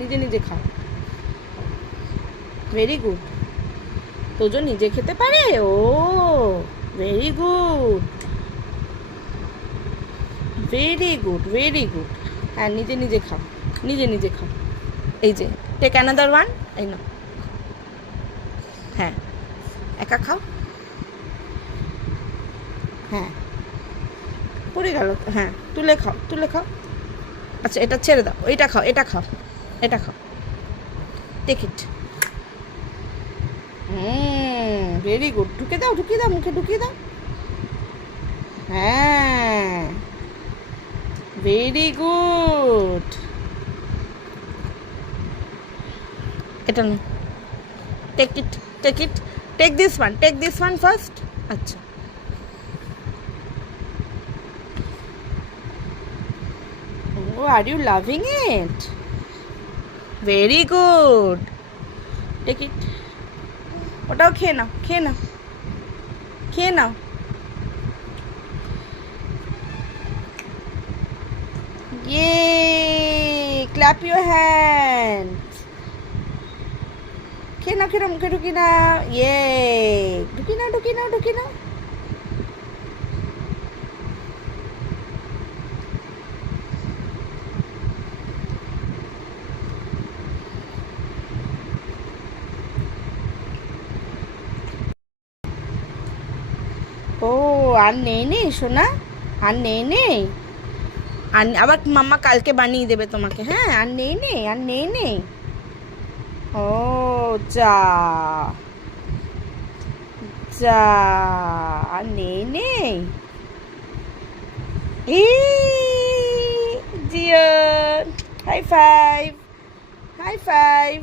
নিজে নিজে খাও। Very good. তোজো নিজে খেতে পারে। Oh very good, very good, very good. হ্যাঁ, নিজে নিজে খাও, নিজে নিজে খাও। এই যে টেক অ্যানাদার ওয়ান। এই নাও। হ্যাঁ, একা খাও। হ্যাঁ, পড়ে গেল। হ্যাঁ, তুলে খাও, তুলে খাও। আচ্ছা, এটা ছেড়ে দাও, এটা খাও, এটা খাও, এটা খাও। Take it. Very good. ঢুকে দাও, ঢুকিয়ে দাও, মুখে ঢুকিয়ে দাও। হ্যাঁ, ভেরি গুড। এটা না, take it, take it, take this one first. আচ্ছা, oh are you loving it? Very good. Take it. ওটাও খেয়ে নাও, খেয়ে নাও, খেয়ে নাও। ইয়ে, ক্ল্যাপ ইউর হ্যান্ড। খেয়ে নাও, খেয়ে নাও, মুখে ঢুকি নাও। ইয়ে, ঢুকি নাও, ঢুকি নাও, ঢুকি নাও। ও, আর নেই নেই সোনা, আর নেই নেই। আর আবার মাম্মা কালকে বানিয়ে দেবে তোমাকে। হ্যাঁ, আর নেই নেই, আর নেই নেই। ও যা, যা, আর নেই নেই। জিও, হাই ফাইভ, হাই ফাইভ।